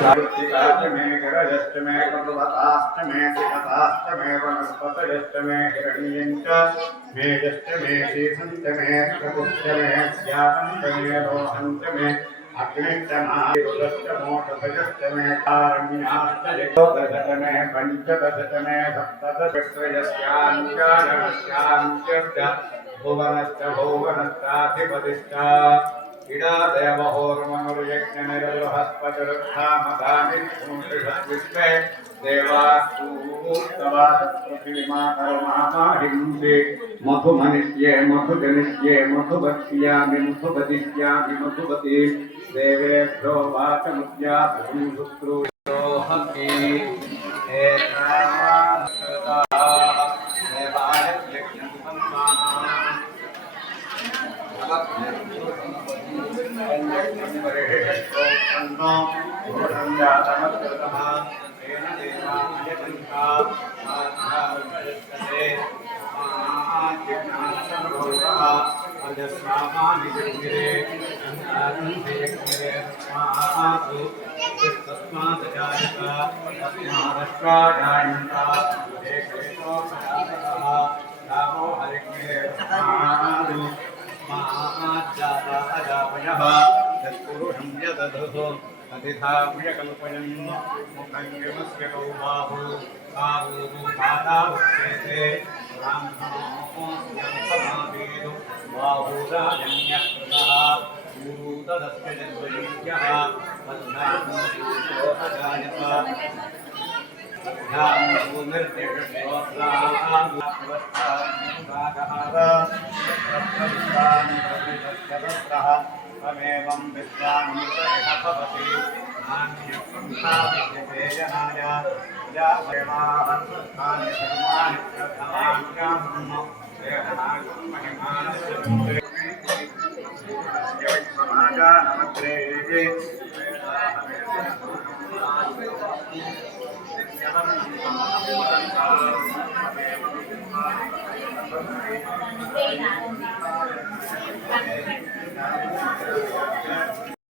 सावित्रिकाष्टमे गिरजष्टमे कटुवताष्टमे शिखताष्टमे वनस्पतयष्टमे हिरण्यञ्च मेजष्टमे शीसञ्चमे प्रपुष्टमे स्यापञ्चमे रोहञ्चमे अग्निष्टमारुदष्टमोटभजष्टमे कारण्याष्टमे पञ्चदशतमे सप्तदशस्त्रयस्याञ्च भुवनश्च भुवनश्चाधिपतिश्च इडा देवहोर्मनुर्यज्ञनिर्बृहस्पतिरुत्थामधानि विष्णुषिषद्विश्वे देवास्तूतवासत्पृथिविमाकर्मामाहिंसि मधुमनिष्ये मधुजनिष्ये मधुभक्ष्यामि मधुपदिष्यामि मधुपति देवेभ्यो वाचमुद्यासुं शुक्रुयोहति तत्पुरुषं यदधुः अधिधाव्यकल्पयन् मुखङ्गमस्य कौबाहु बाहुदादावच्छेते ब्राह्मणोऽस्यन्तमावेदु बाहुराजन्यः कृतः भूतदस्य जन्मयुज्यः मध्याह्नोऽजायत ध्यानो निर्दिष्टोऽस्त्रागाः तमेवं विश्वामित्र भवति नान्यसंसाविद्यते जनाय यावयमाः संस्थानि कर्माणि प्रथमान्याम् समाजानमग्रे